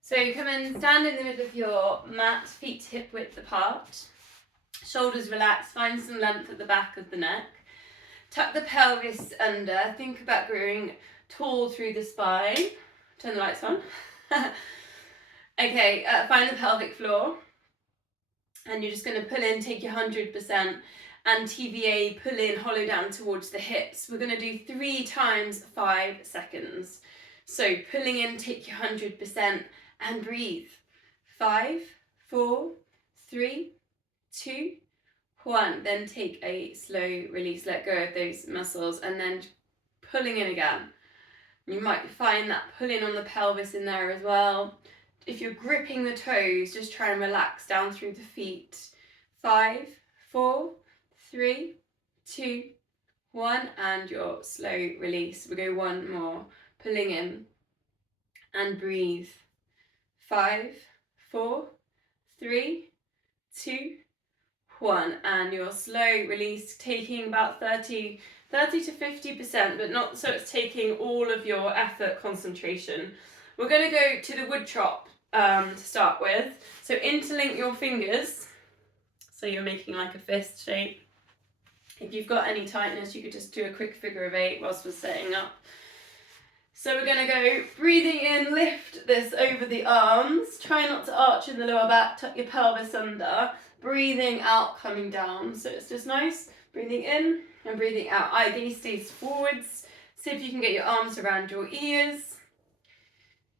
So come and stand in the middle of your mat, feet hip width apart, shoulders relaxed, find some length at the back of the neck. Tuck the pelvis under, think about growing tall through the spine. Turn the lights on. Okay, find the pelvic floor. And you're just going to pull in, take your 100%, and TVA, pull in, hollow down towards the hips. We're going to do 3 times 5 seconds. So pulling in, take your 100%, and breathe. 5, 4, 3, 2, 1. Then take a slow release, let go of those muscles, and then pulling in again. You might find that pulling on the pelvis in there as well. If you're gripping the toes, just try and relax down through the feet. 5, 4, 3, 2, 1, and your slow release. We go one more. Pulling in and breathe. 5, 4, 3, 2, 1, and your slow release, taking about 30 to 50%, but not so it's taking all of your effort, concentration. We're going to go to the wood chop to start with. So interlink your fingers, so you're making like a fist shape. If you've got any tightness, you could just do a quick figure of 8 whilst we're setting up. So we're going to go breathing in, lift this over the arms. Try not to arch in the lower back, tuck your pelvis under. Breathing out, coming down. So it's just nice. Breathing in and breathing out. Eye gaze stays forwards. See if you can get your arms around your ears.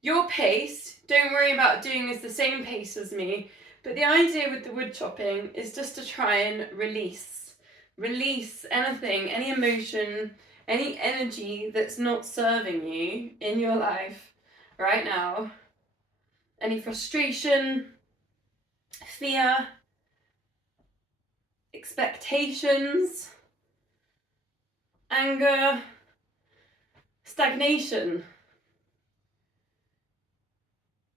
Your pace, don't worry about doing this the same pace as me. But the idea with the wood chopping is just to try and release. Release anything, any emotion, any energy that's not serving you in your life right now. Any frustration, fear, expectations, anger, stagnation.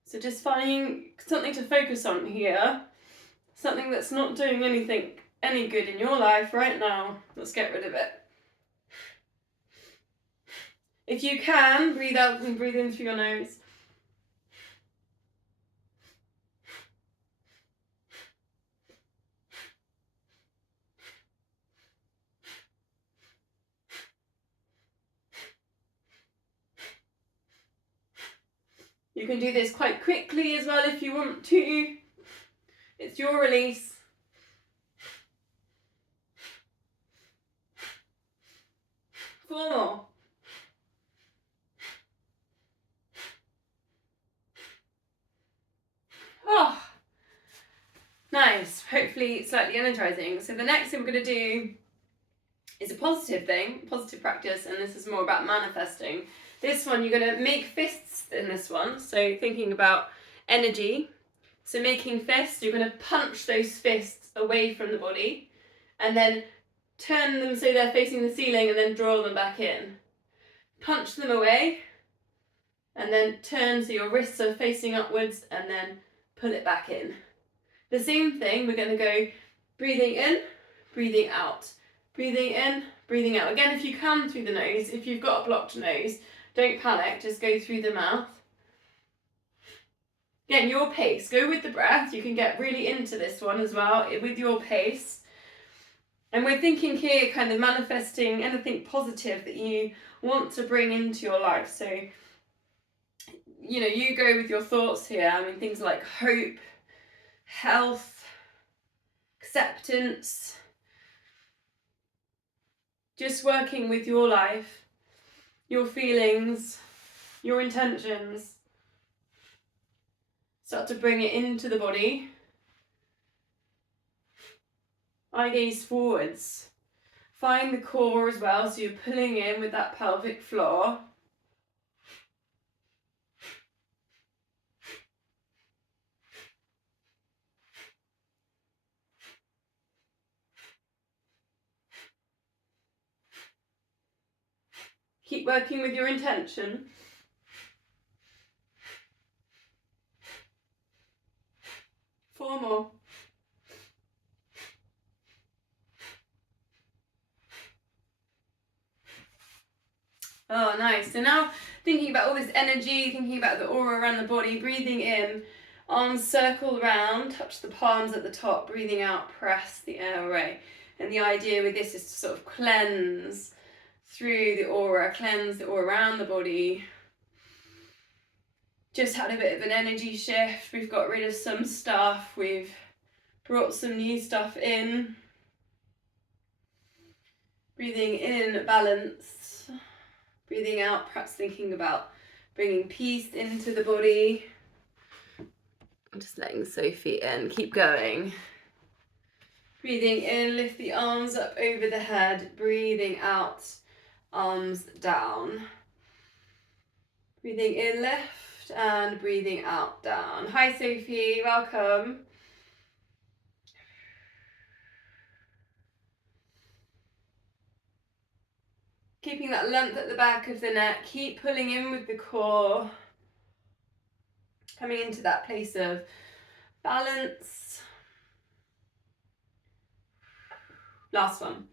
So just finding something to focus on here, something that's not doing anything any good in your life right now. Let's get rid of it. If you can, breathe out and breathe in through your nose. You can do this quite quickly as well if you want to. It's your release. Four more. Oh, nice. Hopefully slightly energizing. So the next thing we're going to do is a positive thing, positive practice, and this is more about manifesting. This one, you're going to make fists in this one. So thinking about energy. So making fists, you're going to punch those fists away from the body and then turn them so they're facing the ceiling and then draw them back in. Punch them away and then turn so your wrists are facing upwards and then pull it back in. The same thing, we're going to go breathing in, breathing out. Breathing in, breathing out. Again, if you can through the nose, if you've got a blocked nose, don't panic, just go through the mouth. Again, your pace, go with the breath. You can get really into this one as well with your pace. And we're thinking here kind of manifesting anything positive that you want to bring into your life. So, you know, you go with your thoughts here. I mean, things like hope, health, acceptance. Just working with your life, your feelings, your intentions. Start to bring it into the body. Eye gaze forwards. Find the core as well, so you're pulling in with that pelvic floor. Keep working with your intention. Four more. Oh, nice. So now thinking about all this energy, thinking about the aura around the body, breathing in, arms circle around, touch the palms at the top, breathing out, press the air away. And the idea with this is to sort of cleanse through the aura, cleanse the aura around the body. Just had a bit of an energy shift. We've got rid of some stuff. We've brought some new stuff in. Breathing in, balance. Breathing out, perhaps thinking about bringing peace into the body. Just letting Sophie in. Keep going. Breathing in, lift the arms up over the head. Breathing out, arms down. Breathing in, lift, and breathing out, down. Hi Sophie, welcome. Keeping that length at the back of the neck. Keep pulling in with the core. Coming into that place of balance. Last one.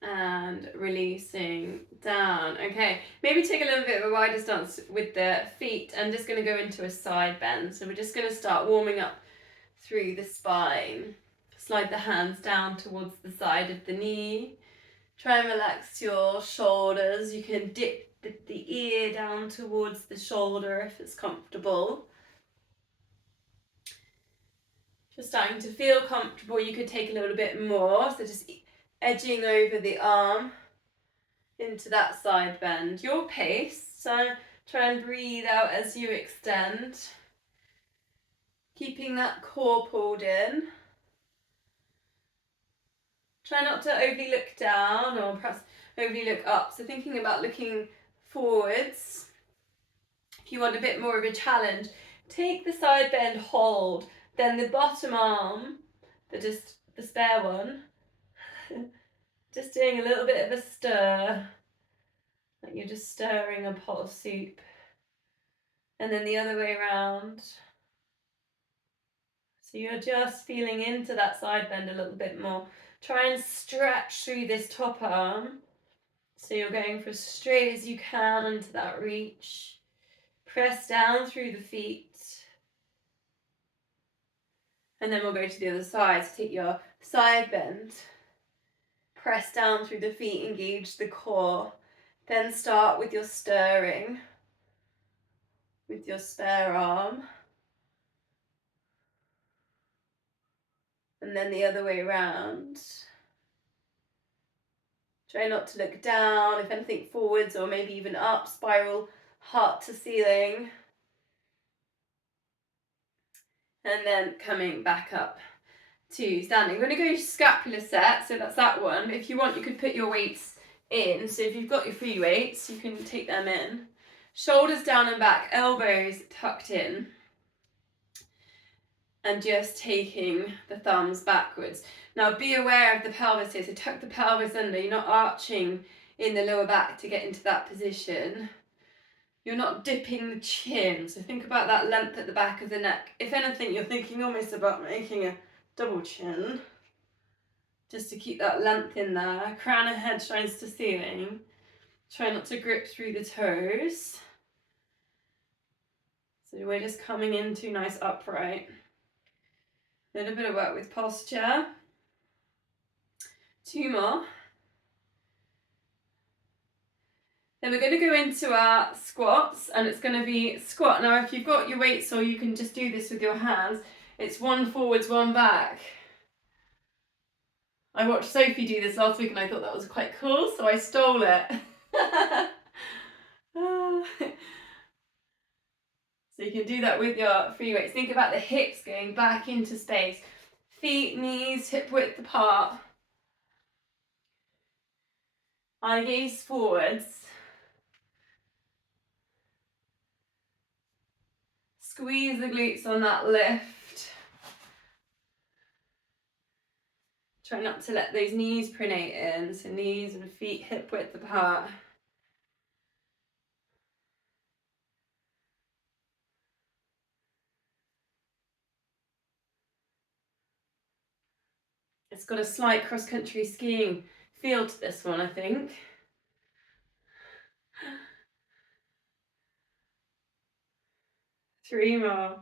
And releasing down. Okay, maybe take a little bit of a wider stance with the feet. I'm just going to go into a side bend. So we're just going to start warming up through the spine. Slide the hands down towards the side of the knee. Try and relax your shoulders. You can dip the ear down towards the shoulder if it's comfortable. If you're starting to feel comfortable, you could take a little bit more. So just edging over the arm into that side bend. Your pace. So try and breathe out as you extend. Keeping that core pulled in. Try not to overly look down or perhaps overly look up. So thinking about looking forwards. If you want a bit more of a challenge, take the side bend, hold. Then the bottom arm, the spare one, just doing a little bit of a stir. Like you're just stirring a pot of soup. And then the other way around. So you're just feeling into that side bend a little bit more. Try and stretch through this top arm. So you're going for as straight as you can into that reach. Press down through the feet. And then we'll go to the other side. So take your side bend. Press down through the feet, engage the core. Then start with your stirring with your spare arm. And then the other way around. Try not to look down, if anything forwards or maybe even up, spiral heart to ceiling. And then coming back up to standing. We're going to go scapular set, so that's that one. If you want, you could put your weights in. So if you've got your free weights, you can take them in. Shoulders down and back, elbows tucked in. And just taking the thumbs backwards. Now be aware of the pelvis here, so tuck the pelvis under. You're not arching in the lower back to get into that position. You're not dipping the chin, so think about that length at the back of the neck. If anything, you're thinking almost about making a double chin. Just to keep that length in there. Crown of head shines to ceiling. Try not to grip through the toes. So we're just coming into nice upright. A little bit of work with posture. 2 more. Then we're going to go into our squats, and it's going to be squat. Now if you've got your weights, or you can just do this with your hands, it's 1 forwards, 1 back. I watched Sophie do this last week and I thought that was quite cool, so I stole it. So you can do that with your free weights. Think about the hips going back into space. Feet, knees, hip width apart. Eye gaze forwards. Squeeze the glutes on that lift. Try not to let those knees pronate in. So knees and feet hip width apart. It's got a slight cross-country skiing feel to this one, I think. 3 more.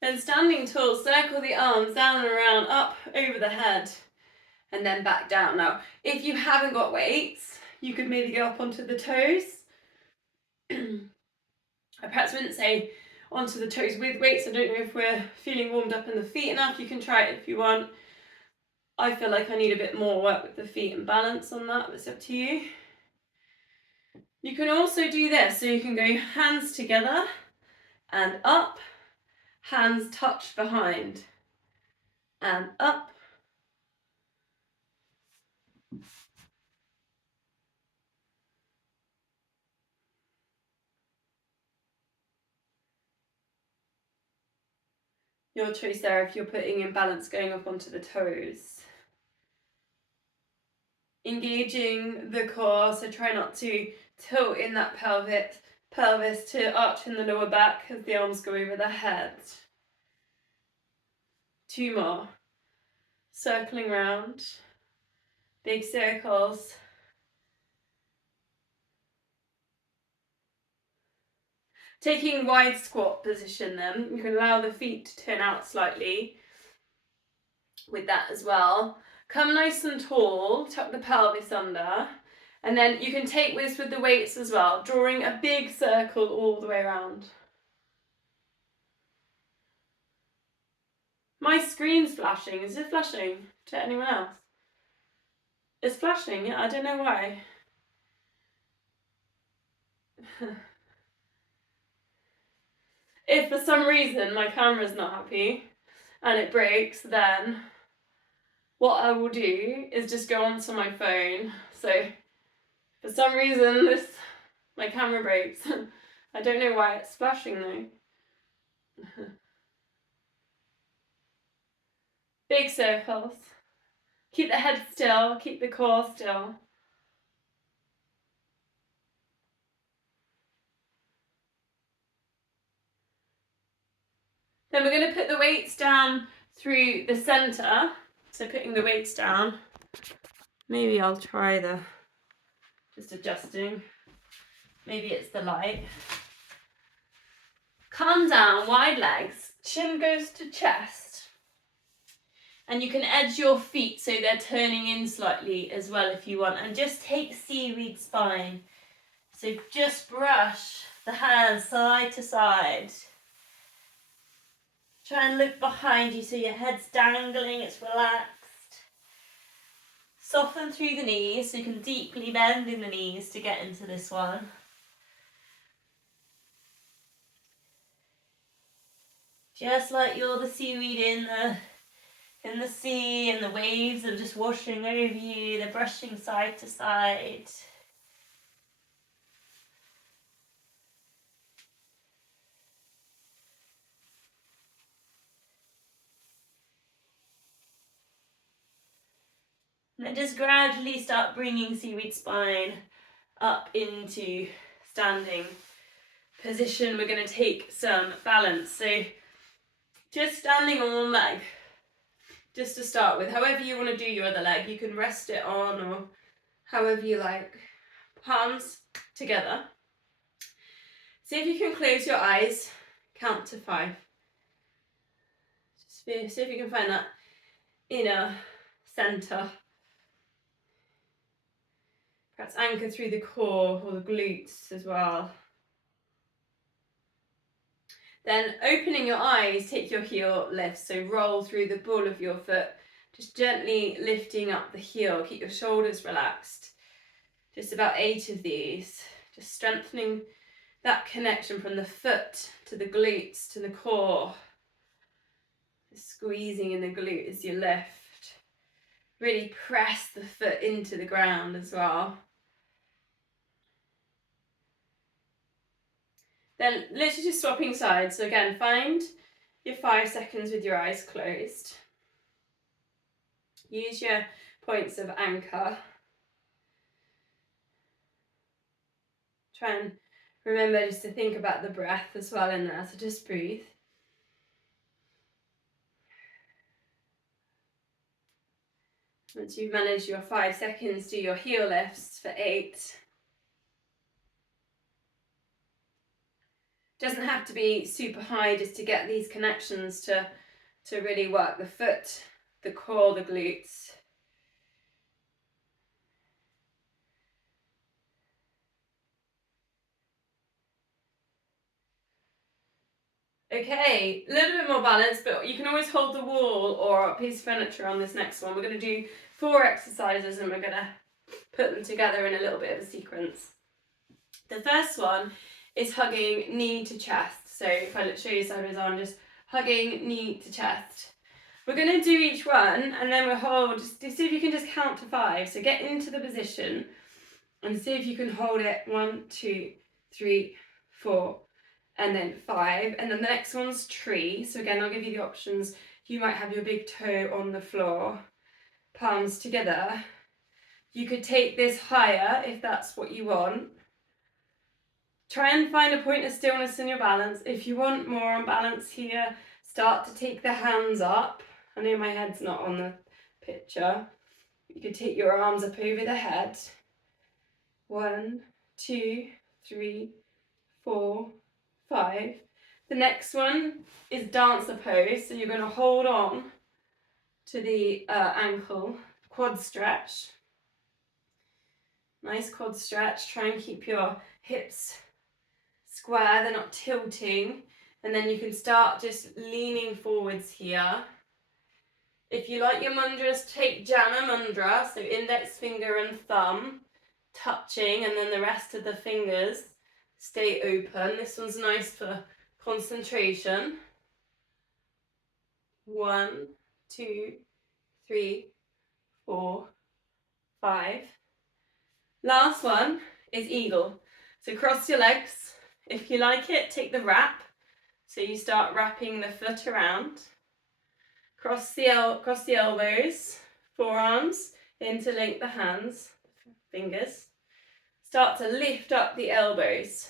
Then standing tall, circle the arms down and around, up over the head, and then back down. Now, if you haven't got weights, you could maybe go up onto the toes. I perhaps wouldn't say onto the toes with weights. I don't know if we're feeling warmed up in the feet enough. You can try it if you want. I feel like I need a bit more work with the feet and balance on that, but it's up to you. You can also do this, so you can go hands together and up, hands touch behind and up. Your choice there if you're putting in balance going up onto the toes. Engaging the core, so try not to tilt in that pelvis to arch in the lower back as the arms go over the head. 2 more. Circling round. Big circles. Taking wide squat position then, you can allow the feet to turn out slightly with that as well. Come nice and tall, tuck the pelvis under, and then you can take this with the weights as well, drawing a big circle all the way around. My screen's flashing. Is it flashing to anyone else? It's flashing, yeah, I don't know why. If for some reason my camera's not happy and it breaks, then what I will do is just go onto my phone. So for some reason my camera breaks. I don't know why it's flashing though. Big circles. Keep the head still, keep the core still. Then we're going to put the weights down through the center. So putting the weights down. Maybe I'll try just adjusting. Maybe it's the light. Calm down, wide legs. Chin goes to chest. And you can edge your feet so they're turning in slightly as well if you want. And just take seaweed spine. So just brush the hands side to side. Try and look behind you so your head's dangling, it's relaxed. Soften through the knees so you can deeply bend in the knees to get into this one. Just like you're the seaweed in the sea and the waves are just washing over you, they're brushing side to side. And then just gradually start bringing seaweed spine up into standing position. We're going to take some balance. So just standing on one leg, just to start with. However you want to do your other leg, you can rest it on or however you like. Palms together. See if you can close your eyes, count to 5. Just see if you can find that inner center. Perhaps anchor through the core or the glutes as well. Then opening your eyes, take your heel lift, so roll through the ball of your foot, just gently lifting up the heel, keep your shoulders relaxed. Just about 8 of these, just strengthening that connection from the foot to the glutes to the core. Just squeezing in the glute as you lift. Really press the foot into the ground as well. Then literally just swapping sides. So again, find your 5 seconds with your eyes closed. Use your points of anchor. Try and remember just to think about the breath as well in there. So just breathe. Once you've managed your 5 seconds, do your heel lifts for 8. Doesn't have to be super high just to get these connections to really work the foot, the core, the glutes. Okay, a little bit more balance, but you can always hold the wall or a piece of furniture on this next one. We're going to do 4 exercises and we're going to put them together in a little bit of a sequence. The first one is hugging knee to chest. So if I show you sideways on, just hugging knee to chest. We're going to do each one and then we'll hold, just see if you can just count to 5. So get into the position and see if you can hold it 1, 2, 3, 4, and then 5. And then the next one's tree. So again, I'll give you the options. You might have your big toe on the floor, palms together. You could take this higher if that's what you want. Try and find a point of stillness in your balance. If you want more on balance here, start to take the hands up. I know my head's not on the picture. You could take your arms up over the head. 1, 2, 3, 4, 5. The next one is dancer pose. So you're going to hold on to the ankle, quad stretch. Nice quad stretch. Try and keep your hips square, they're not tilting. And then you can start just leaning forwards here. If you like your mudras, take Jana mudra, so index finger and thumb touching, and then the rest of the fingers stay open. This one's nice for concentration. 1, 2, 3, 4, 5. Last one is eagle. So cross your legs. If you like it, take the wrap. So you start wrapping the foot around. Cross the elbows, forearms, interlink the hands, fingers. Start to lift up the elbows.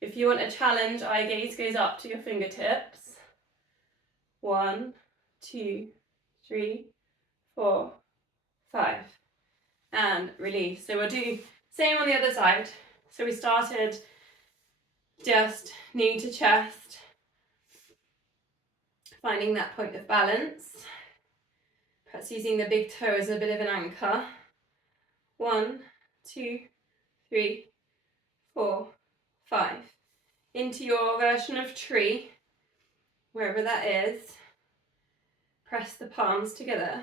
If you want a challenge, eye gaze goes up to your fingertips. 1, 2, 3, 4, 5. And release. So we'll do same on the other side. So we started just knee to chest, finding that point of balance. Perhaps using the big toe as a bit of an anchor. 1, 2, 3, 4, 5. Into your version of tree, wherever that is. Press the palms together.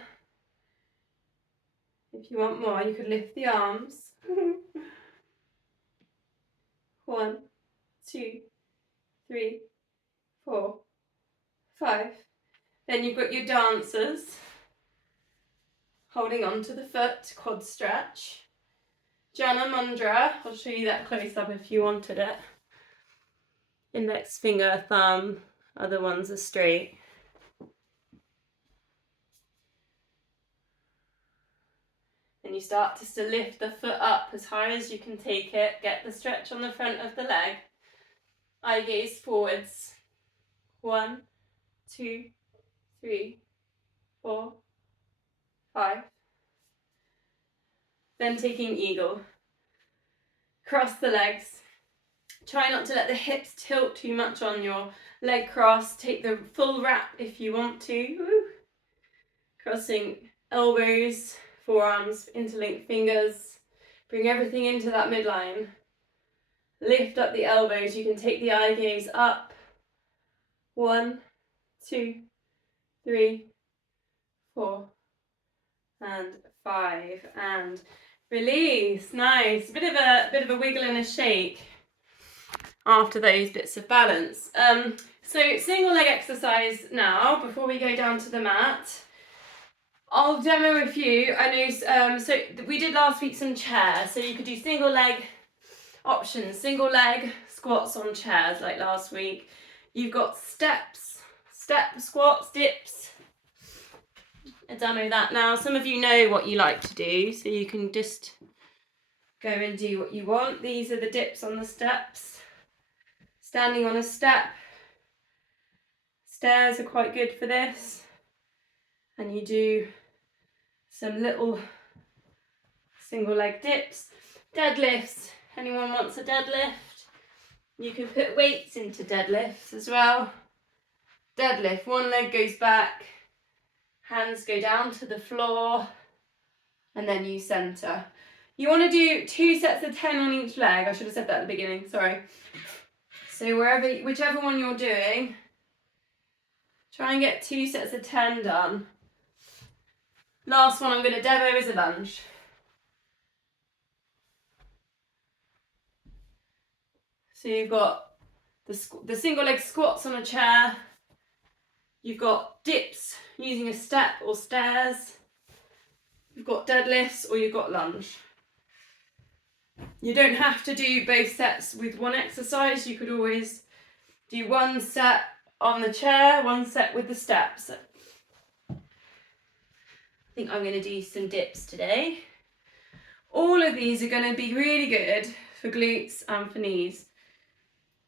If you want more, you could lift the arms. 1, 2, 3, 4, 5. Then you've got your dancers. Holding on to the foot, quad stretch. Jana mudra, I'll show you that close up if you wanted it. Index finger, thumb, other ones are straight. And you start just to lift the foot up as high as you can take it. Get the stretch on the front of the leg. Eye gaze forwards. 1, 2, 3, 4, 5. Then taking eagle. Cross the legs. Try not to let the hips tilt too much on your leg cross. Take the full wrap if you want to. Woo. Crossing elbows, forearms, interlink fingers. Bring everything into that midline. Lift up the elbows. You can take the eye gaze up. 1, 2, 3, 4, and 5. And release. Nice. Bit of a wiggle and a shake after those bits of balance. So single leg exercise now before we go down to the mat. I'll demo a few. I know, so we did last week some chairs, so you could do single leg options, single leg squats on chairs like last week. You've got steps, step squats, dips. I demo that now. Some of you know what you like to do, so you can just go and do what you want. These are the dips on the steps. Standing on a step. Stairs are quite good for this. And you do some little single leg dips. Deadlifts, anyone wants a deadlift? You can put weights into deadlifts as well. Deadlift, one leg goes back, hands go down to the floor, and then you center. You want to do 2 sets of 10 on each leg. I should have said that at the beginning, sorry. So whichever one you're doing, try and get 2 sets of 10 done. Last one I'm going to devo is a lunge. So you've got the single leg squats on a chair. You've got dips using a step or stairs. You've got deadlifts or you've got lunge. You don't have to do both sets with one exercise. You could always do one set on the chair, one set with the steps. I think I'm going to do some dips today. All of these are going to be really good for glutes and for knees.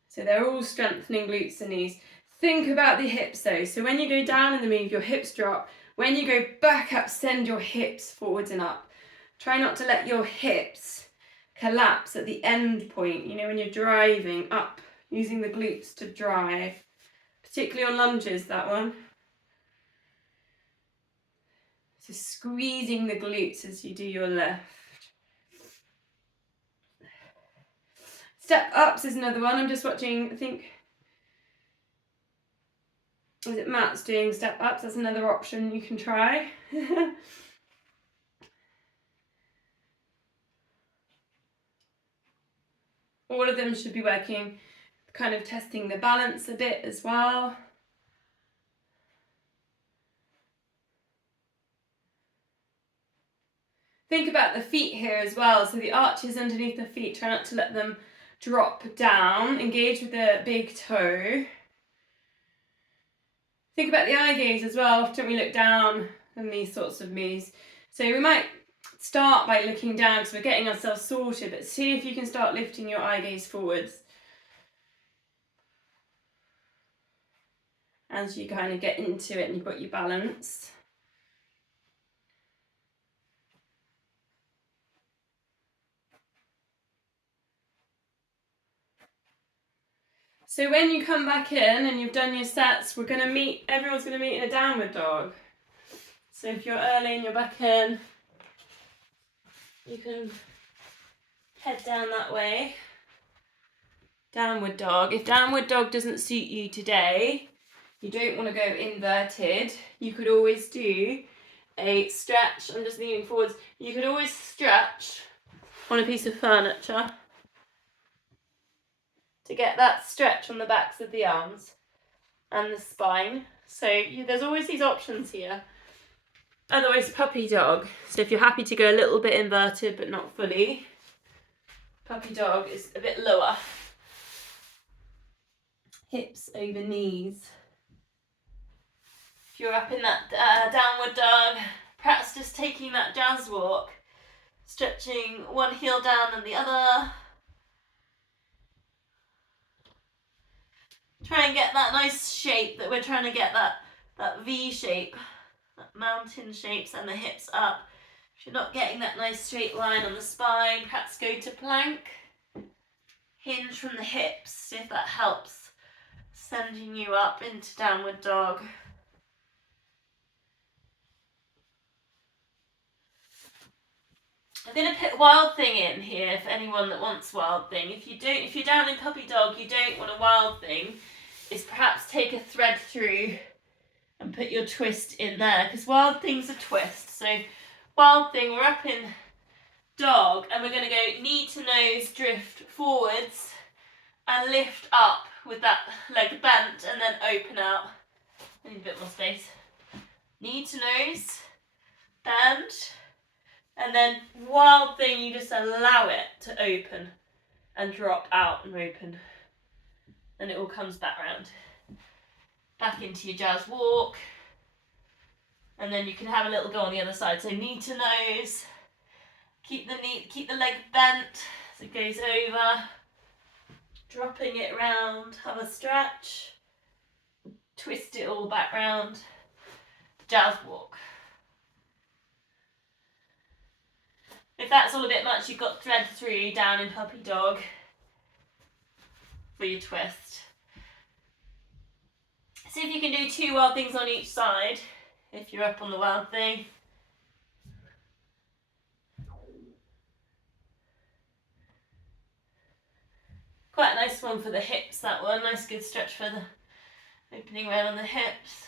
So they're all strengthening glutes and knees. Think about the hips though. So when you go down in the move, your hips drop. When you go back up, send your hips forwards and up. Try not to let your hips collapse at the end point, you know, when you're driving up, using the glutes to drive, particularly on lunges, that one. So squeezing the glutes as you do your lift. Step ups is another one. I'm just watching, I think, is it Matt's doing step ups? That's another option you can try. All of them should be working, kind of testing the balance a bit as well. Think about the feet here as well. So the arches underneath the feet, try not to let them drop down. Engage with the big toe. Think about the eye gaze as well. Often we look down in these sorts of moves. So we might start by looking down because we're getting ourselves sorted, but see if you can start lifting your eye gaze forwards as you kind of get into it and you've got your balance. So when you come back in and you've done your sets, everyone's going to meet in a downward dog. So if you're early and you're back in, you can head down that way. Downward dog. If downward dog doesn't suit you today, you don't want to go inverted, you could always do a stretch. I'm just leaning forwards. You could always stretch on a piece of furniture to get that stretch on the backs of the arms and the spine. So there's always these options here. Otherwise, puppy dog. So if you're happy to go a little bit inverted but not fully, puppy dog is a bit lower. Hips over knees. If you're up in that downward dog, perhaps just taking that jazz walk, stretching one heel down and the other. Try and get that nice shape that we're trying to get, that V shape, that mountain shape, and the hips up. If you're not getting that nice straight line on the spine, perhaps go to plank. Hinge from the hips, see if that helps, sending you up into downward dog. I'm going to put wild thing in here for anyone that wants wild thing. If you're down in puppy dog, you don't want a wild thing, is perhaps take a thread through and put your twist in there, because wild thing's a twist. So wild thing, we're up in dog and we're going to go knee to nose, drift forwards and lift up with that leg bent and then open out. I need a bit more space. Knee to nose, bend. And then wild thing, you just allow it to open and drop out and open. And it all comes back round. Back into your jazz walk. And then you can have a little go on the other side. So knee to nose. Keep the leg bent as it goes over. Dropping it round. Have a stretch. Twist it all back round. Jazz walk. If that's all a bit much, you've got thread through down in puppy dog for your twist. See if you can do 2 wild things on each side if you're up on the wild thing. Quite a nice one for the hips, that one. Nice good stretch for the opening well on the hips.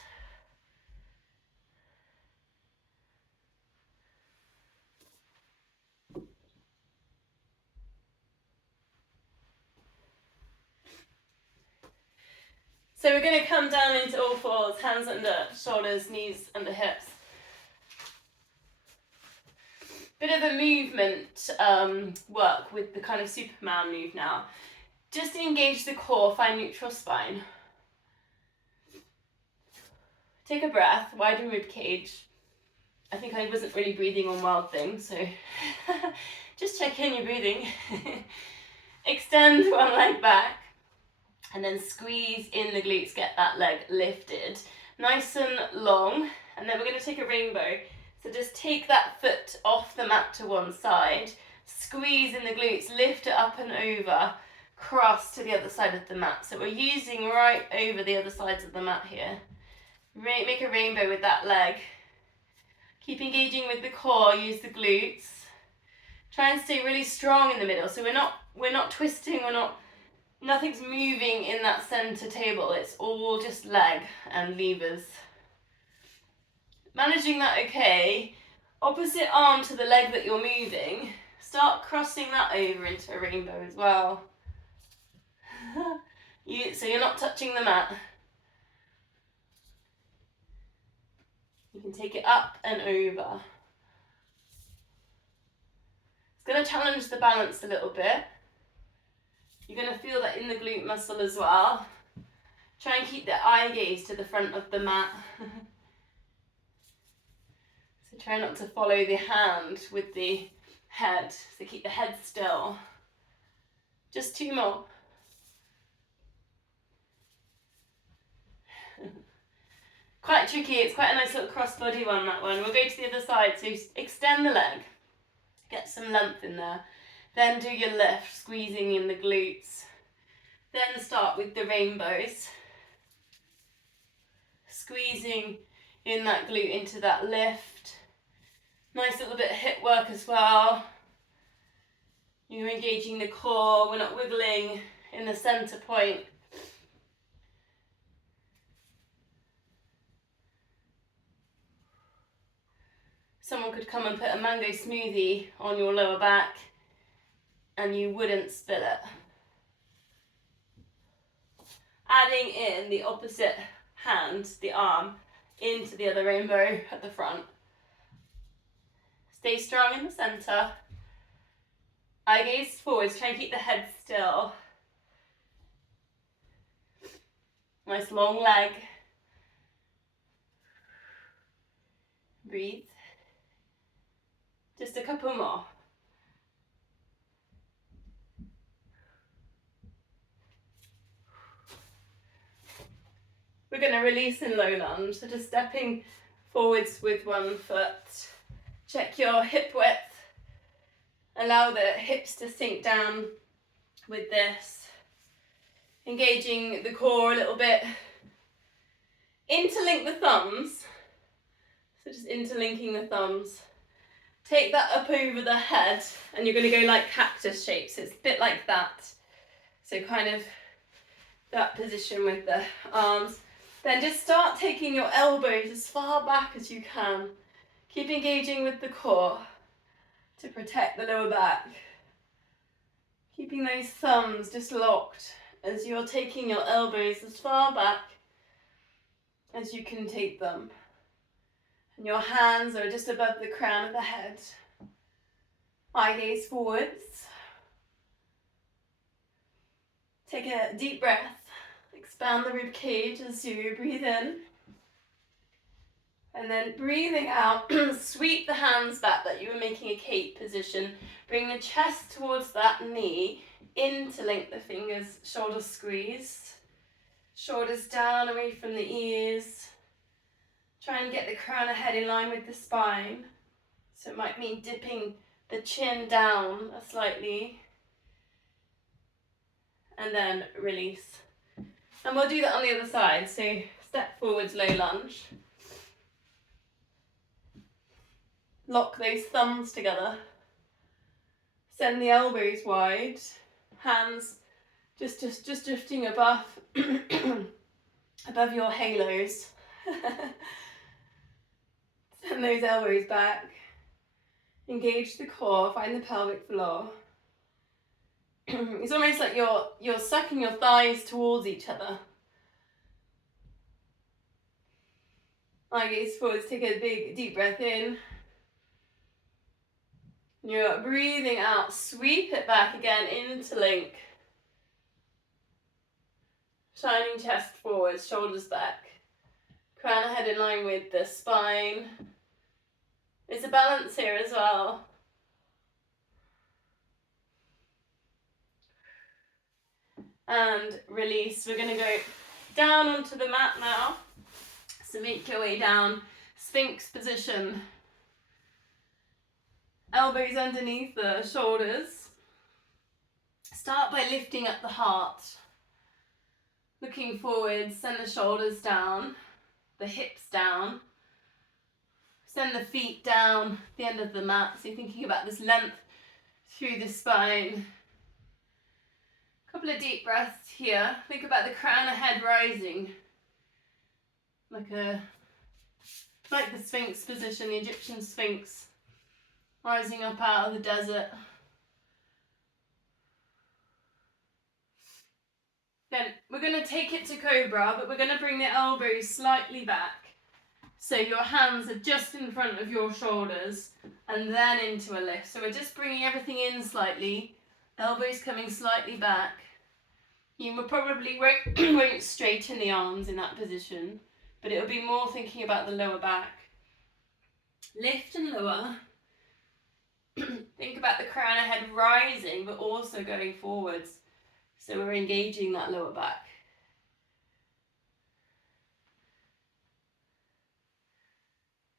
So we're going to come down into all fours, hands under shoulders, knees under hips. Bit of a movement work with the kind of Superman move now. Just to engage the core, find neutral spine. Take a breath, widen rib cage. I think I wasn't really breathing on wild things, so just check in your breathing. Extend one leg back. And then squeeze in the glutes, get that leg lifted. Nice and long. And then we're going to take a rainbow. So just take that foot off the mat to one side. Squeeze in the glutes, lift it up and over. Cross to the other side of the mat. So we're using right over the other sides of the mat here. Make a rainbow with that leg. Keep engaging with the core, use the glutes. Try and stay really strong in the middle. So we're not twisting, nothing's moving in that center table. It's all just leg and levers. Managing that okay. Opposite arm to the leg that you're moving. Start crossing that over into a rainbow as well. So you're not touching the mat. You can take it up and over. It's going to challenge the balance a little bit. You're going to feel that in the glute muscle as well. Try and keep the eye gaze to the front of the mat. So try not to follow the hand with the head. So keep the head still. Just 2 more. Quite tricky. It's quite a nice little cross-body one, that one. We'll go to the other side. So extend the leg. Get some length in there. Then do your lift, squeezing in the glutes. Then start with the rainbows. Squeezing in that glute into that lift. Nice little bit of hip work as well. You're engaging the core, we're not wiggling in the center point. Someone could come and put a mango smoothie on your lower back and you wouldn't spill it. Adding in the opposite hand, the arm, into the other rainbow at the front. Stay strong in the center. Eye gaze forwards, try and keep the head still. Nice long leg. Breathe. Just a couple more. We're going to release in low lunge, so just stepping forwards with one foot. Check your hip width. Allow the hips to sink down with this. Engaging the core a little bit. Interlink the thumbs. So just interlinking the thumbs. Take that up over the head and you're going to go like cactus shapes. It's a bit like that. So kind of that position with the arms. Then just start taking your elbows as far back as you can. Keep engaging with the core to protect the lower back. Keeping those thumbs just locked as you're taking your elbows as far back as you can take them. And your hands are just above the crown of the head. Eye gaze forwards. Take a deep breath. Expand the rib cage as you breathe in. And then breathing out, sweep the hands back that you were making a cape position. Bring the chest towards that knee. Interlink the fingers, shoulders squeeze. Shoulders down away from the ears. Try and get the crown of head in line with the spine. So it might mean dipping the chin down slightly, and then release. And we'll do that on the other side. So step forwards, low lunge. Lock those thumbs together. Send the elbows wide. Hands just drifting above above your halos. Send those elbows back. Engage the core, find the pelvic floor. It's almost like you're sucking your thighs towards each other. I gaze forwards, take a big deep breath in. You're breathing out, sweep it back again, interlink. Shining chest forwards, shoulders back. Crown of head in line with the spine. There's a balance here as well. And release. We're going to go down onto the mat now. So make your way down, Sphinx position. Elbows underneath the shoulders. Start by lifting up the heart. Looking forward, send the shoulders down, the hips down. Send the feet down the end of the mat. So you're thinking about this length through the spine. Couple of deep breaths here. Think about the crown of head rising. Like the Sphinx position, the Egyptian Sphinx. Rising up out of the desert. Then we're going to take it to Cobra, but we're going to bring the elbows slightly back. So your hands are just in front of your shoulders and then into a lift. So we're just bringing everything in slightly. Elbows coming slightly back. You will probably won't straighten the arms in that position, but it will be more thinking about the lower back. Lift and lower. Think about the crown of head rising, but also going forwards. So we're engaging that lower back.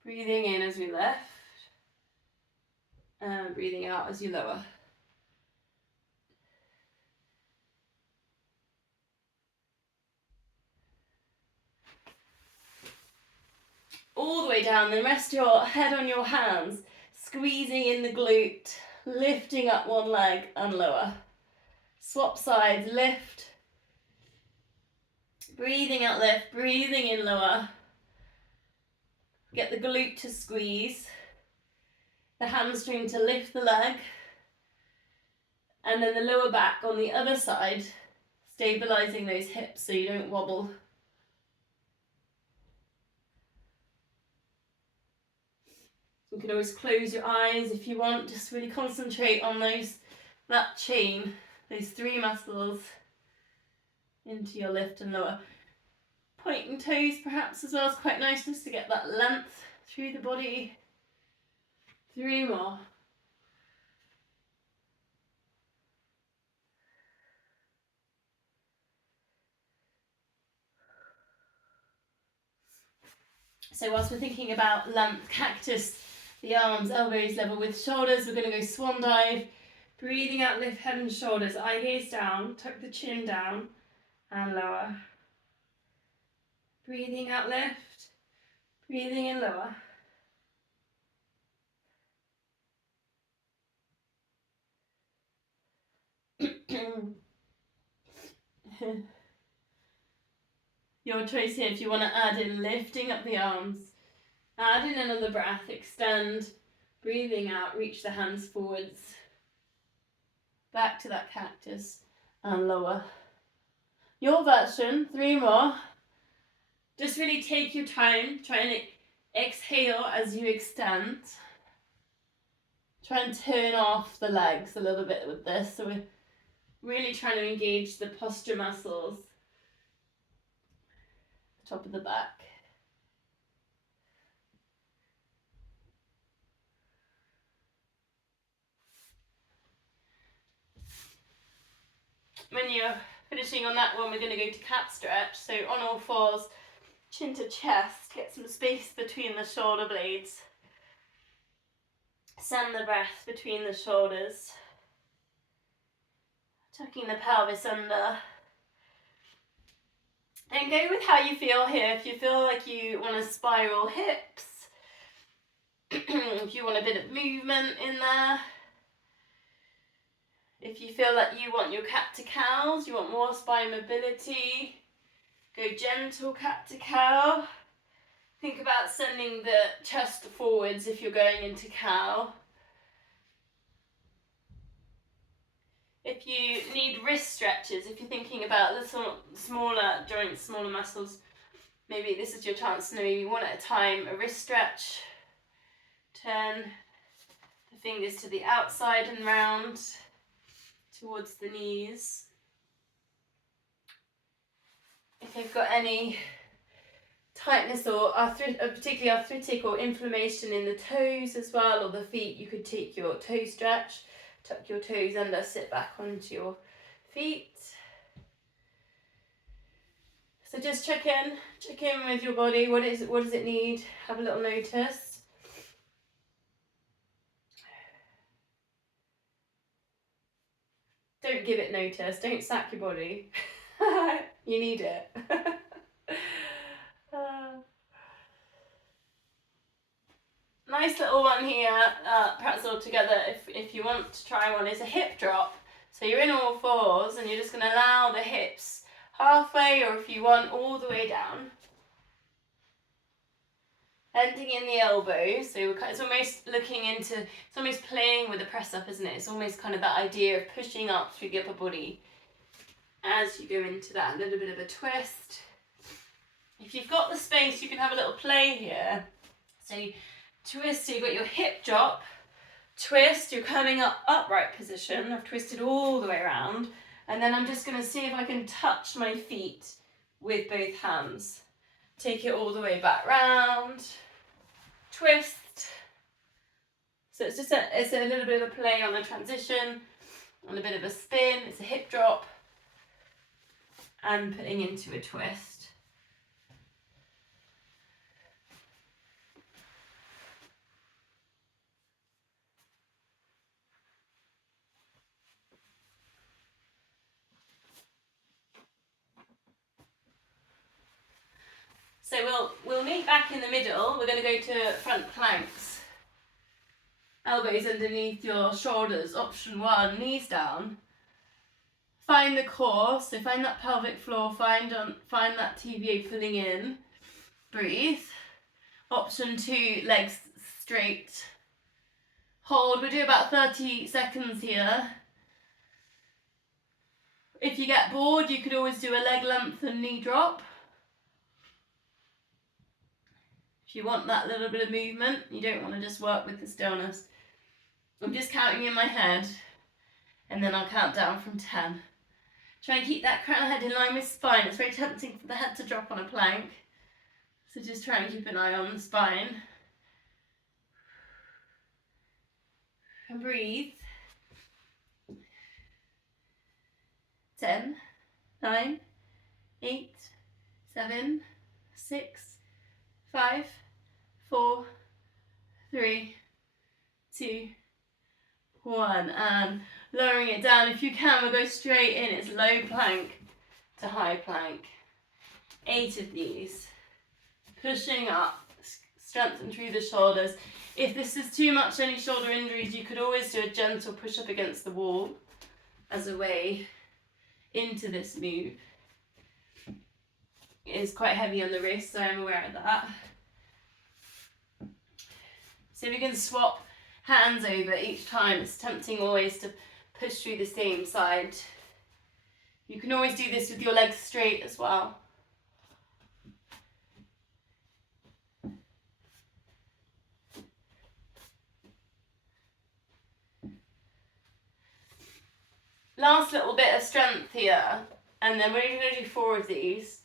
Breathing in as we lift, and breathing out as you lower. All the way down, then rest your head on your hands, squeezing in the glute, lifting up one leg and lower. Swap sides, lift. Breathing out, lift, breathing in, lower. Get the glute to squeeze, the hamstring to lift the leg, and then the lower back on the other side, stabilizing those hips so you don't wobble. You can always close your eyes if you want, just really concentrate on that chain, those three muscles into your lift and lower. Pointing toes perhaps as well is quite nice, just to get that length through the body. 3 more. So whilst we're thinking about length, cactus, the arms, elbows level with shoulders, we're going to go swan dive. Breathing out, lift head and shoulders, eye gaze down, tuck the chin down and lower. Breathing out, lift. Breathing in, lower. Your choice here if you want to add in lifting up the arms. Add in another breath, extend. Breathing out, reach the hands forwards. Back to that cactus and lower. Your version, 3 more. Just really take your time, try and exhale as you extend. Try and turn off the legs a little bit with this. So we're really trying to engage the posture muscles. Top of the back. When you're finishing on that one, we're going to go to cat stretch. So on all fours, chin to chest, get some space between the shoulder blades. Send the breath between the shoulders, tucking the pelvis under. And go with how you feel here. If you feel like you want to spiral hips, if you want a bit of movement in there, if you feel like you want your cat to cows, you want more spine mobility, go gentle cat to cow. Think about sending the chest forwards if you're going into cow. If you need wrist stretches, if you're thinking about little smaller joints, smaller muscles, maybe this is your chance to maybe one at a time, a wrist stretch. Turn the fingers to the outside and round towards the knees. If you've got any tightness or particularly arthritic or inflammation in the toes as well, or the feet, you could take your toe stretch, tuck your toes under, sit back onto your feet. So just check in with your body. What does it need? Have a little notice. Don't give it notice. Don't sack your body. You need it. Nice little one here, perhaps all together, if you want to try one, is a hip drop. So you're in all fours and you're just going to allow the hips halfway, or if you want, all the way down. Ending in the elbows, so it's almost it's almost playing with the press up, isn't it? It's almost kind of that idea of pushing up through the upper body as you go into that little bit of a twist. If you've got the space, you can have a little play here. So you twist, so you've got your hip drop, twist, you're coming up upright position. I've twisted all the way around, and then I'm just going to see if I can touch my feet with both hands. Take it all the way back round, twist. So it's just it's a little bit of a play on a transition, on a bit of a spin. It's a hip drop and putting into a twist. So we'll meet back in the middle. We're going to go to front planks. Elbows underneath your shoulders. Option 1, knees down. Find the core, so find that pelvic floor, find that TVA pulling in. Breathe. Option 2, legs straight. Hold. We'll do about 30 seconds here. If you get bored, you could always do a leg length and knee drop. If you want that little bit of movement, you don't want to just work with the stillness. I'm just counting in my head, and then I'll count down from 10. Try and keep that crown of the head in line with spine. It's very tempting for the head to drop on a plank, so just try and keep an eye on the spine. And breathe. 10, 9, 8, 7, 6, 5, 4, 3, 2, 1, and lowering it down. If you can, we'll go straight in. It's low plank to high plank. 8 of these. Pushing up, strengthen through the shoulders. If this is too much, any shoulder injuries, you could always do a gentle push up against the wall as a way into this move. It is quite heavy on the wrist, so I'm aware of that. So we can swap hands over each time. It's tempting always to push through the same side. You can always do this with your legs straight as well. Last little bit of strength here, and then we're going to do 4 of these.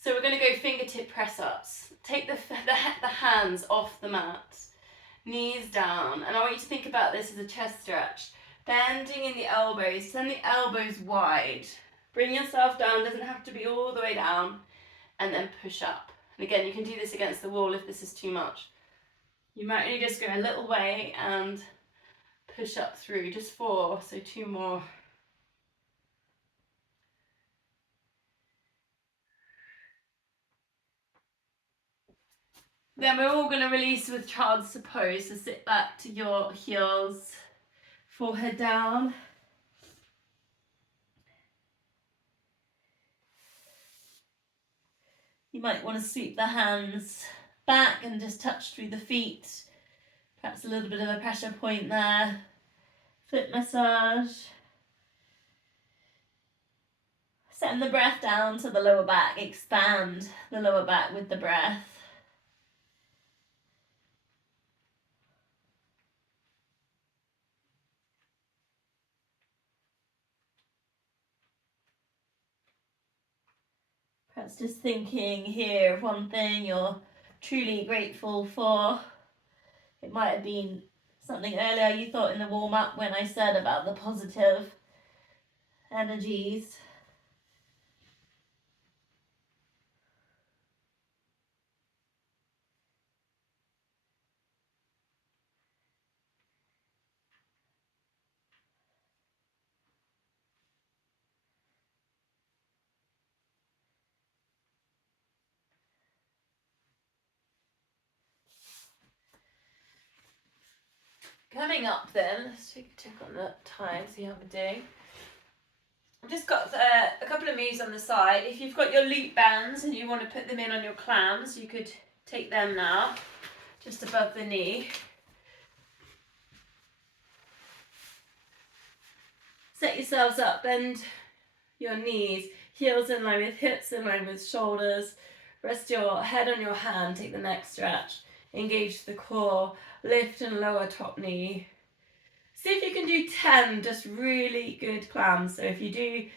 So we're going to go fingertip press ups. Take the hands off the mat, knees down, and I want you to think about this as a chest stretch. Bending in the elbows, send the elbows wide. Bring yourself down, doesn't have to be all the way down, and then push up. And again, you can do this against the wall if this is too much. You might only just go a little way and push up through, just 4, so 2 more. Then we're all going to release with child's pose, so sit back to your heels, forehead down. You might want to sweep the hands back and just touch through the feet. Perhaps a little bit of a pressure point there. Foot massage. Send the breath down to the lower back. Expand the lower back with the breath. Perhaps just thinking here of one thing you're truly grateful for. It might have been something earlier you thought in the warm-up when I said about the positive energies. Coming up then, let's take a check on the time, see how we're doing. I've just got a couple of moves on the side. If you've got your loop bands and you want to put them in on your clams, you could take them now, just above the knee. Set yourselves up, bend your knees, heels in line with hips, in line with shoulders. Rest your head on your hand, take the neck stretch. Engage the core, lift and lower top knee. See if you can do 10 just really good clams. So if you do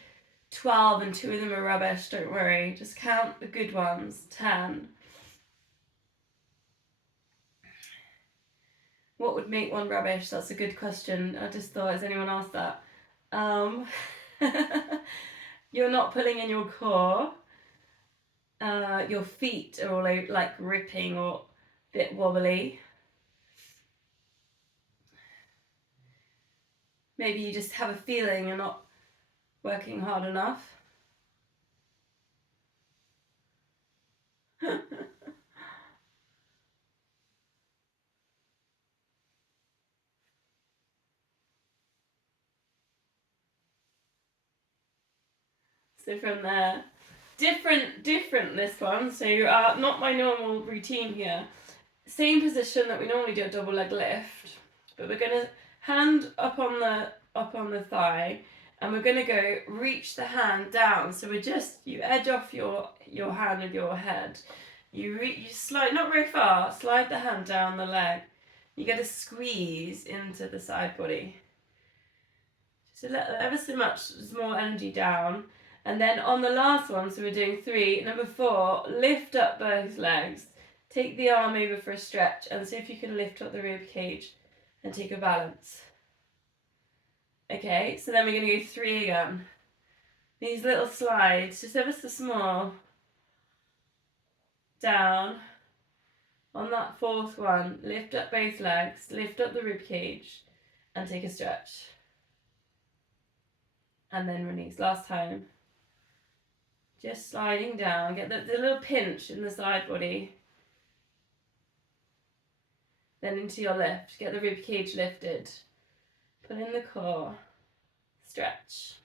12 and 2 of them are rubbish, don't worry. Just count the good ones, 10. What would make one rubbish? That's a good question. I just thought, has anyone asked that? You're not pulling in your core. Your feet are all like ripping or a bit wobbly. Maybe you just have a feeling you're not working hard enough. So from there, different this one. So not my normal routine here. Same position that we normally do a double leg lift, but we're gonna hand up on the thigh, and we're gonna go reach the hand down. So you edge off your hand with your head. You slide, not very far, slide the hand down the leg. You get a squeeze into the side body. So ever so much more energy down. And then on the last one, so we're doing 3, number 4, lift up both legs. Take the arm over for a stretch and see if you can lift up the rib cage and take a balance. Okay, so then we're going to go 3 again. These little slides, just ever so small. Down. On that 4th one, lift up both legs, lift up the rib cage and take a stretch. And then release. Last time. Just sliding down, get the little pinch in the side body. Then into your lift, get the rib cage lifted. Pull in the core, stretch.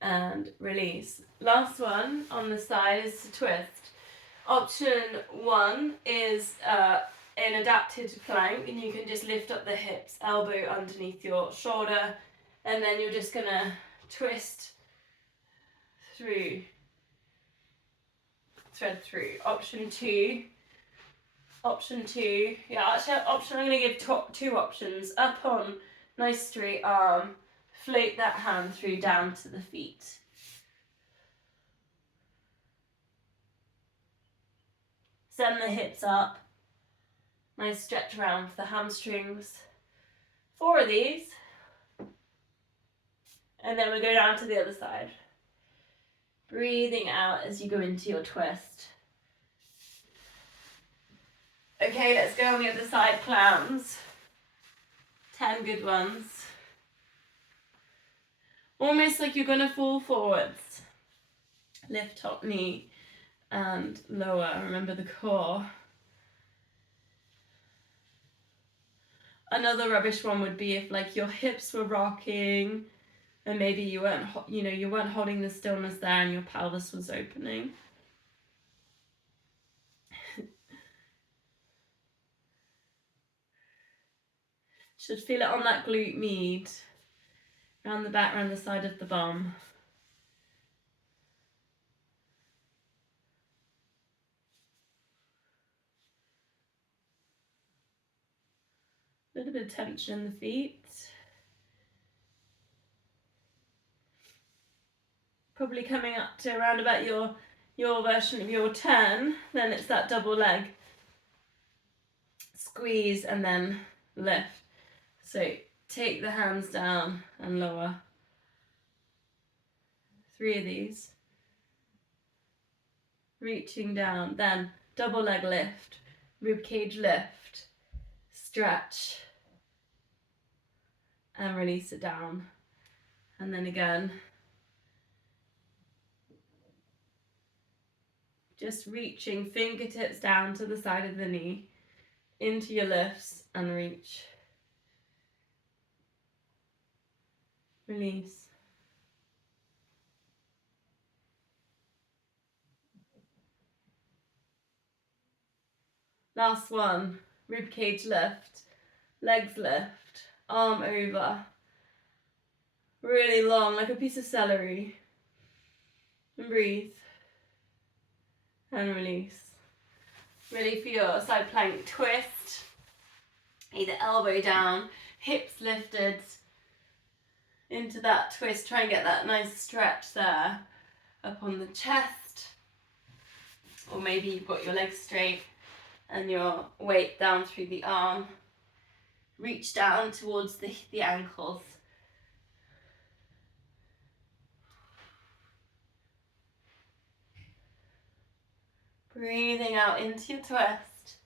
And release. Last one on the side is a twist. Option 1 is an adapted plank, and you can just lift up the hips, elbow underneath your shoulder, and then you're just gonna twist through, thread through. Option 2, yeah, actually I'm going to give 2 options. Up on, nice straight arm, float that hand through down to the feet. Send the hips up, nice stretch around the hamstrings. 4 of these, and then we go down to the other side. Breathing out as you go into your twist. Okay, let's go on the other side, clowns. 10 good ones. Almost like you're going to fall forwards. Lift top knee and lower. Remember the core. Another rubbish one would be if like your hips were rocking and maybe you weren't holding the stillness there and your pelvis was opening. Should feel it on that glute med. Around the back, around the side of the bum. A little bit of tension in the feet. Probably coming up to around about your version of your 10. Then it's that double leg. Squeeze and then lift. So take the hands down and lower. 3 of these. Reaching down, then double leg lift, rib cage lift, stretch, and release it down. And then again, just reaching fingertips down to the side of the knee, into your lifts and reach. Release. Last one, rib cage lift, legs lift, arm over. Really long, like a piece of celery. And breathe. And release. Ready for your side plank twist. Either elbow down, hips lifted into that twist. Try and get that nice stretch there up on the chest. Or maybe you've got your legs straight and your weight down through the arm. Reach down towards the ankles. Breathing out into your twist.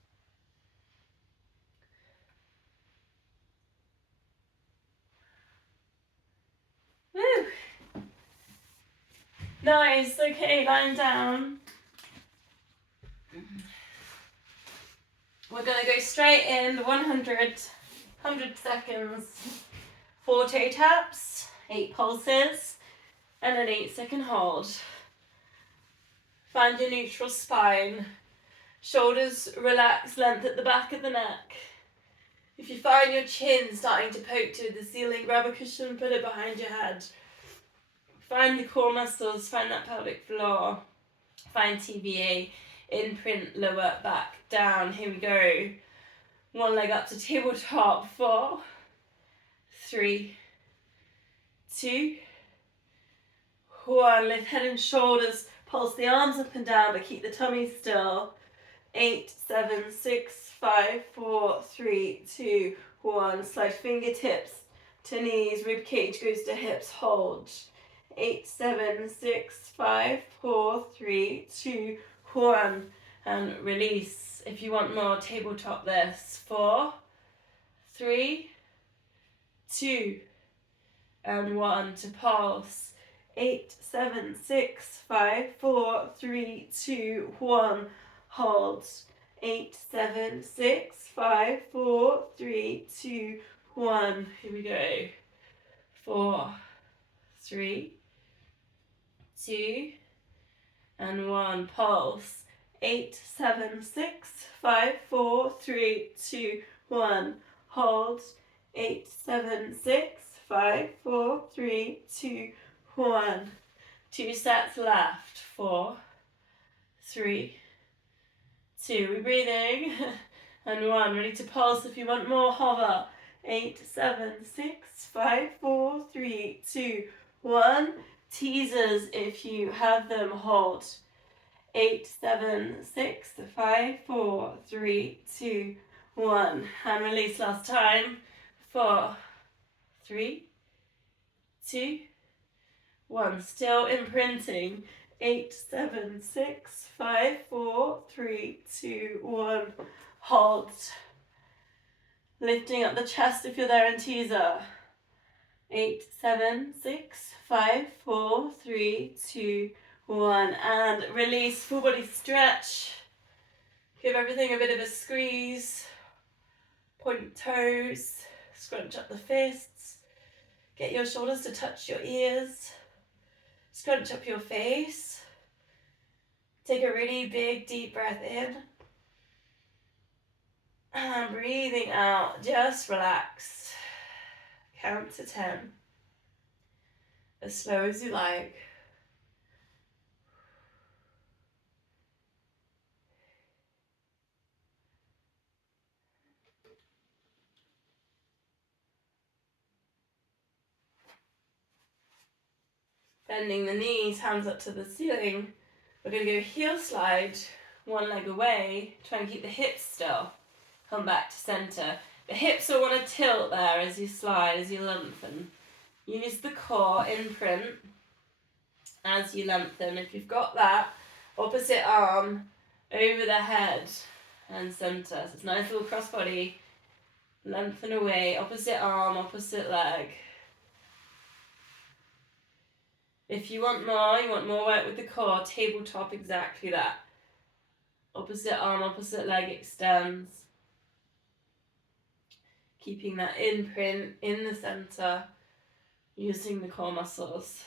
Woo! Nice, okay, lying down. We're going to go straight in 100 seconds. 4 toe taps, 8 pulses, and an 8-second hold. Find your neutral spine. Shoulders relax, length at the back of the neck. If you find your chin starting to poke to the ceiling, grab a cushion, put it behind your head. Find the core muscles, find that pelvic floor. Find TVA, imprint, lower, back, down. Here we go. One leg up to tabletop. 4, 3, 2, 1. Lift head and shoulders. Pulse the arms up and down, but keep the tummy still. 8, 7, 6, 5, 4, 3, 2, 1. Slide fingertips to knees. Rib cage goes to hips. Hold. 8, 7, 6, 5, 4, 3, 2, 1. And release. If you want more, tabletop this. 4, 3, 2, and 1 to pulse. 8, 7, 6, 5, 4, 3, 2, 1. Hold. 8, 7, 6, 5, 4, 3, 2, 1. Here we go. 4, 3, 2, and 1. Pulse. 8, 7, 6, 5, 4, 3, 2, 1. Hold. 8, 7, 6, 5, 4, 3, 2, 1. 2 sets left. 4, 3, 2. We're breathing. And 1. Ready to pulse if you want more. Hover. 8, 7, 6, 5, 4, 3, 2, 1. Teasers if you have them. Hold. 8, 7, 6, 5, 4, 3, 2, 1. And release last time. 4, 3, 2, 1. Still imprinting. 8, 7, 6, 5, 4, 3, 2, 1. Hold. Lifting up the chest if you're there in teaser. 8, 7, 6, 5, 4, 3, 2, 1. And release, full body stretch. Give everything a bit of a squeeze. Point toes. Scrunch up the fists. Get your shoulders to touch your ears. Scrunch up your face. Take a really big, deep breath in. And breathing out, just relax. Count to 10. As slow as you like. Bending the knees, hands up to the ceiling. We're going to go heel slide, one leg away. Try and keep the hips still. Come back to center. The hips will want to tilt there as you slide, as you lengthen. Use the core imprint as you lengthen. If you've got that, opposite arm over the head and center. So it's nice little crossbody. Lengthen away, opposite arm, opposite leg. If you want more work with the core, tabletop, exactly that. Opposite arm, opposite leg extends. Keeping that imprint in the center, using the core muscles.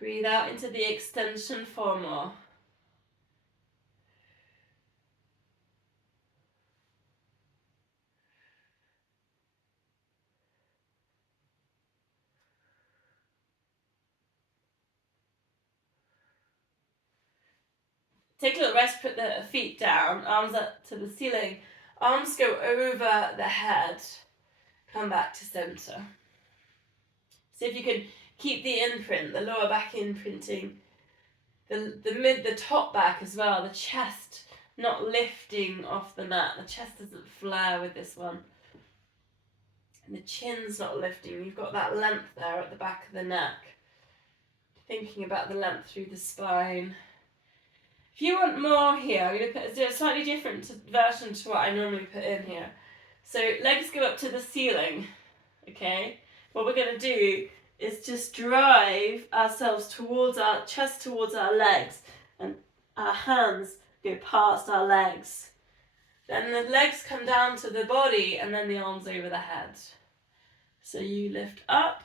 Breathe out into the extension 4 more. Take a little rest, put the feet down, arms up to the ceiling. Arms go over the head. Come back to center. See if you can keep the imprint, the lower back imprinting, the top back as well, the chest not lifting off the mat. The chest doesn't flare with this one. And the chin's not lifting. You've got that length there at the back of the neck. Thinking about the length through the spine. If you want more here, I'm going to put a slightly different version to what I normally put in here. So legs go up to the ceiling, okay? What we're going to do is just drive ourselves towards our chest, towards our legs, and our hands go past our legs. Then the legs come down to the body, and then the arms over the head. So you lift up,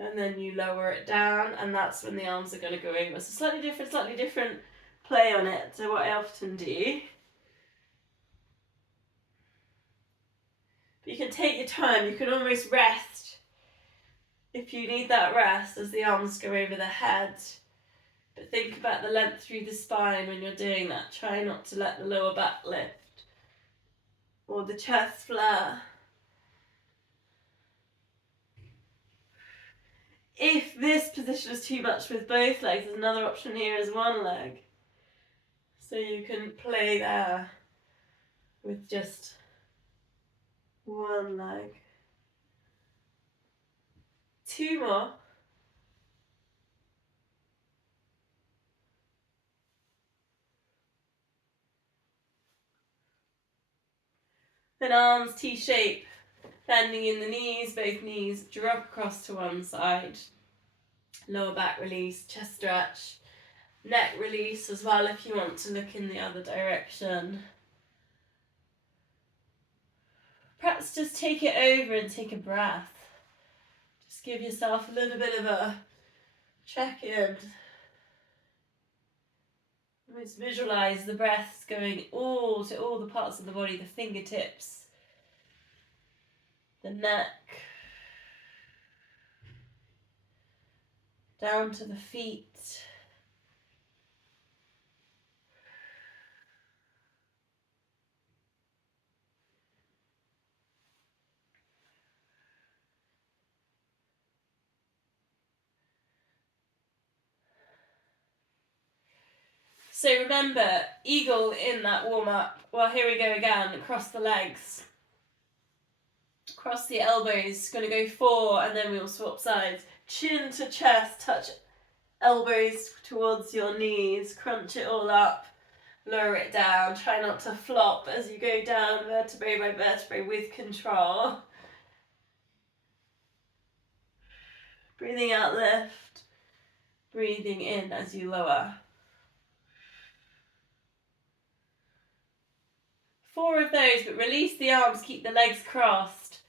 and then you lower it down, and that's when the arms are going to go over. So slightly different play on it to what I often do. But you can take your time, you can almost rest if you need that rest as the arms go over the head. But think about the length through the spine when you're doing that. Try not to let the lower back lift or the chest flare. If this position is too much with both legs, there's another option here is one leg. So you can play there with just one leg. 2 more. Then arms T-shape, bending in the knees, both knees drop across to one side. Lower back release, chest stretch, neck release as well if you want to look in the other direction. Perhaps just take it over and take a breath. Just give yourself a little bit of a check-in. Almost visualize the breaths going all to all the parts of the body, the fingertips, the neck, down to the feet. So remember, eagle in that warm-up. Well, here we go again, across the legs. Cross the elbows, going to go 4 and then we'll swap sides. Chin to chest, touch Elbows towards your knees, crunch it all up, lower it down. Try not to flop as you go down vertebrae by vertebrae with control. Breathing out, lift. Breathing in as you lower. 4 of those, but release the arms, keep the legs crossed.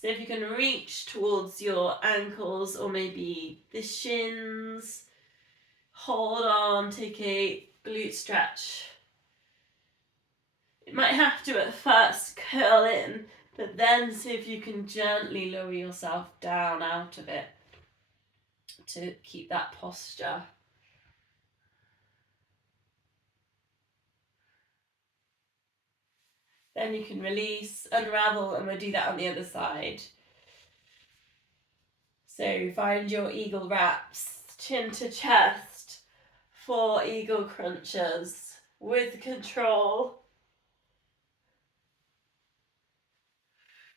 So if you can reach towards your ankles or maybe the shins, hold on, take a glute stretch. It might have to at first curl in, but then see if you can gently lower yourself down out of it to keep that posture. Then you can release, unravel, and we'll do that on the other side. So find your eagle wraps, chin to chest, 4 eagle crunches with control.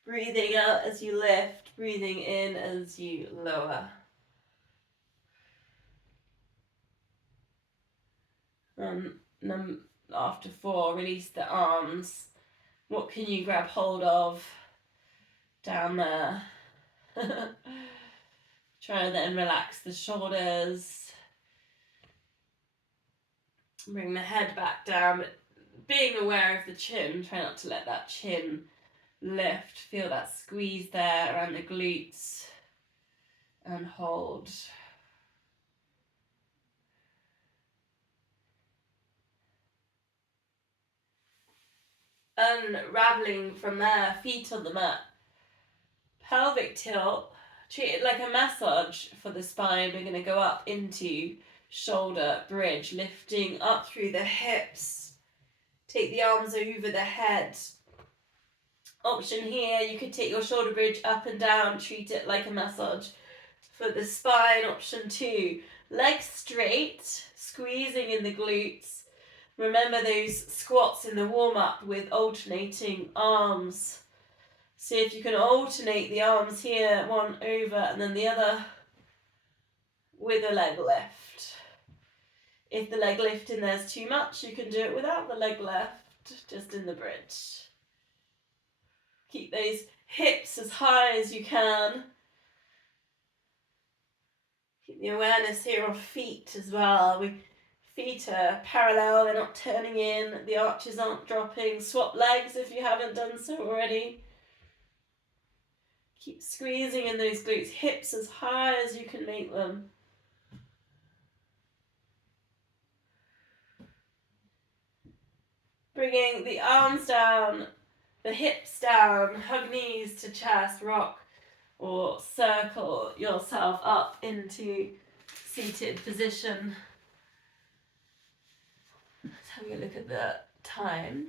Breathing out as you lift, breathing in as you lower. And after 4, release the arms. What can you grab hold of down there? Try and then relax the shoulders. Bring the head back down, but being aware of the chin, try not to let that chin lift. Feel that squeeze there around the glutes and hold. Unraveling from there, feet on the mat. Pelvic tilt, treat it like a massage for the spine. We're going to go up into shoulder bridge, lifting up through the hips. Take the arms over the head. Option here, you could take your shoulder bridge up and down, treat it like a massage for the spine. Option 2, legs straight, squeezing in the glutes. Remember those squats in the warm-up with alternating arms. See if you can alternate the arms here, one over and then the other with a leg lift. If the leg lift in there's too much, you can do it without the leg lift, just in the bridge. Keep those hips as high as you can. Keep the awareness here of feet as well. Feet are parallel, they're not turning in, the arches aren't dropping. Swap legs if you haven't done so already. Keep squeezing in those glutes, hips as high as you can make them. Bringing the arms down, the hips down, hug knees to chest, rock or circle yourself up into seated position. Let's have a look at the time.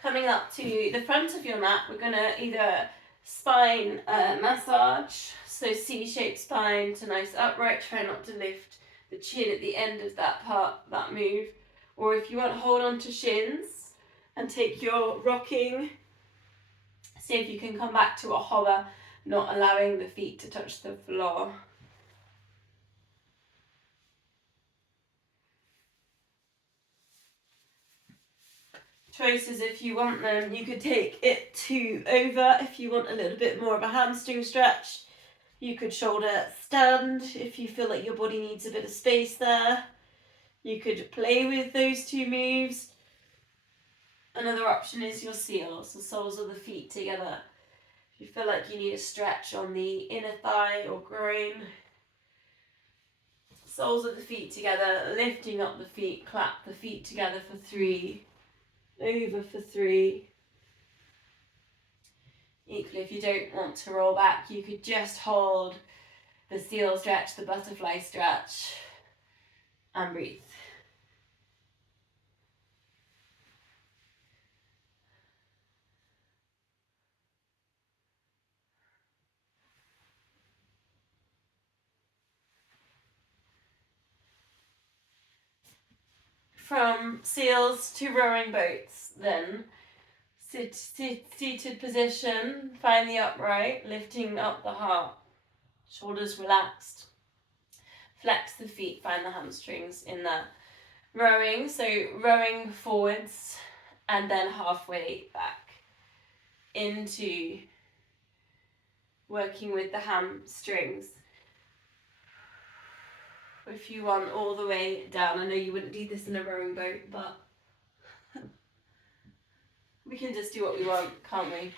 Coming up to the front of your mat, we're going to either spine massage, so C-shaped spine to nice upright, try not to lift the chin at the end of that part, that move. Or if you want, hold on to shins and take your rocking. See if you can come back to a hover, not allowing the feet to touch the floor. Choices if you want them. You could take it to over if you want a little bit more of a hamstring stretch. You could shoulder stand if you feel like your body needs a bit of space there. You could play with those 2 moves. Another option is your seals, the soles of the feet together. If you feel like you need a stretch on the inner thigh or groin. Soles of the feet together, lifting up the feet, clap the feet together for 3. Over for 3. Equally, if you don't want to roll back, you could just hold the seal stretch, the butterfly stretch, and breathe. From seals to rowing boats then. Seated position, find the upright, lifting up the heart, shoulders relaxed. Flex the feet, find the hamstrings in that. Rowing, so rowing forwards and then halfway back into working with the hamstrings. If you want all the way down, I know you wouldn't do this in a rowing boat, but we can just do what we want, can't we?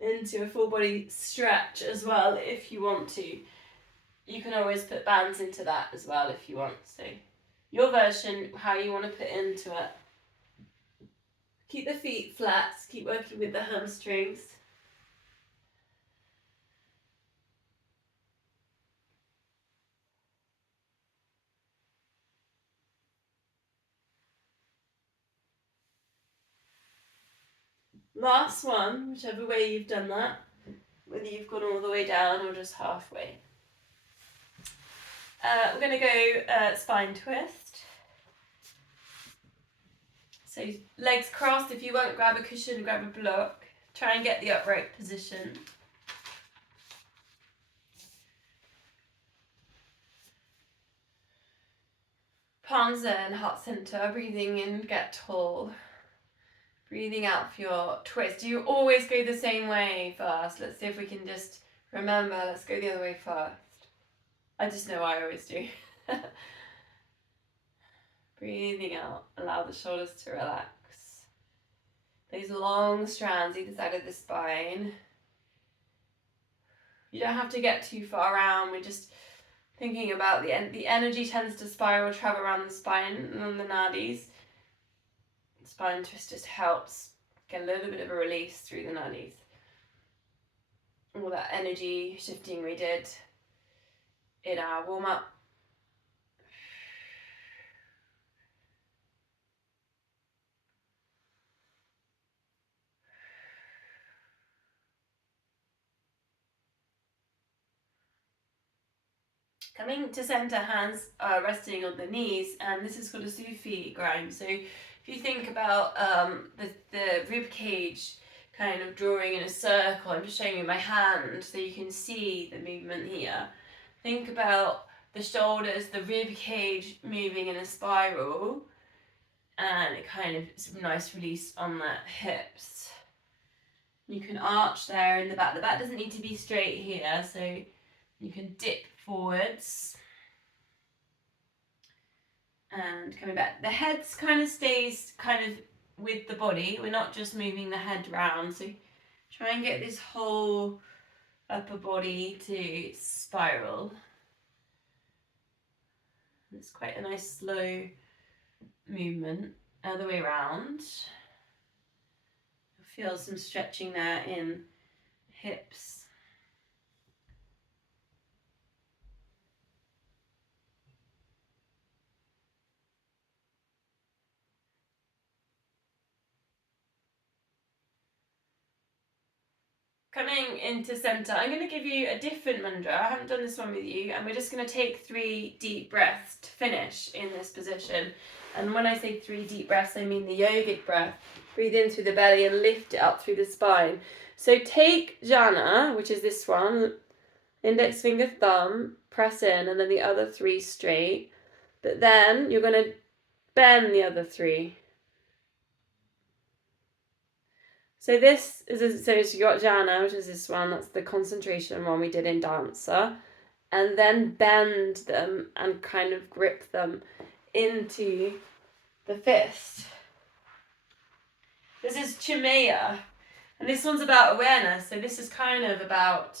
Into a full body stretch as well if you want to. You can always put bands into that as well if you want. So your version, how you want to put into it. Keep the feet flat, keep working with the hamstrings. Last one, whichever way you've done that, whether you've gone all the way down or just halfway. We're going to go spine twist. So legs crossed. If you won't grab a cushion, grab a block. Try and get the upright position. Palms in, heart center. Breathing in, get tall. Breathing out for your twist. You always go the same way first. Let's see if we can just remember. Let's go the other way first. I just know I always do. Breathing out. Allow the shoulders to relax. Those long strands either side of the spine. You don't have to get too far around. We're just thinking about the energy tends to spiral, travel around the spine and the nadis. Spine twist just helps get a little bit of a release through the nadis. All that energy shifting we did in our warm-up. Coming to center, hands are resting on the knees, and this is called a Sufi grind. So if you think about the rib cage kind of drawing in a circle, I'm just showing you my hand so you can see the movement here. Think about the shoulders, the rib cage moving in a spiral, and it kind of is a nice release on the hips. You can arch there in the back. The back doesn't need to be straight here, so you can dip forwards and coming back. The head kind of stays kind of with the body. We're not just moving the head round, so try and get this whole upper body to spiral. It's quite a nice slow movement other way around. Feel some stretching there in hips. Coming into center, I'm going to give you a different mudra. I haven't done this one with you, and we're just going to take 3 deep breaths to finish in this position. And when I say 3 deep breaths, I mean the yogic breath. Breathe in through the belly and lift it up through the spine. So take jhana, which is this one, index finger, thumb, press in, and then the other 3 straight. But then you're going to bend the other 3. So this is, so you got jhana, which is this one, that's the concentration one we did in dancer, and then bend them and kind of grip them into the fist. This is Chimaya, and this one's about awareness, so this is kind of about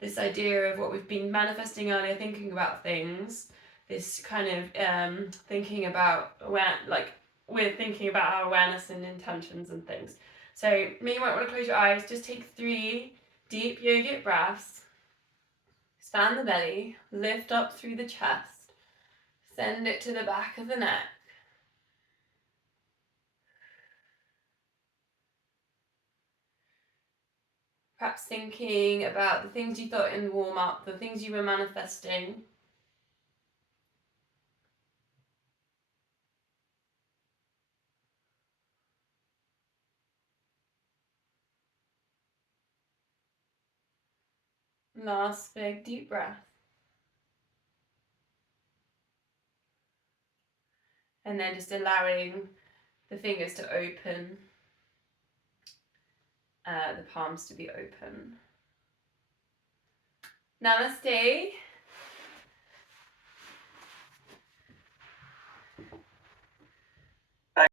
this idea of what we've been manifesting earlier, thinking about things, this kind of thinking about, we're thinking about our awareness and intentions and things. So you might want to close your eyes, just take 3 deep yogic breaths, expand the belly, lift up through the chest, send it to the back of the neck. Perhaps thinking about the things you thought in warm-up, the things you were manifesting. Last big deep breath. And then just allowing the fingers to open, the palms to be open. Namaste.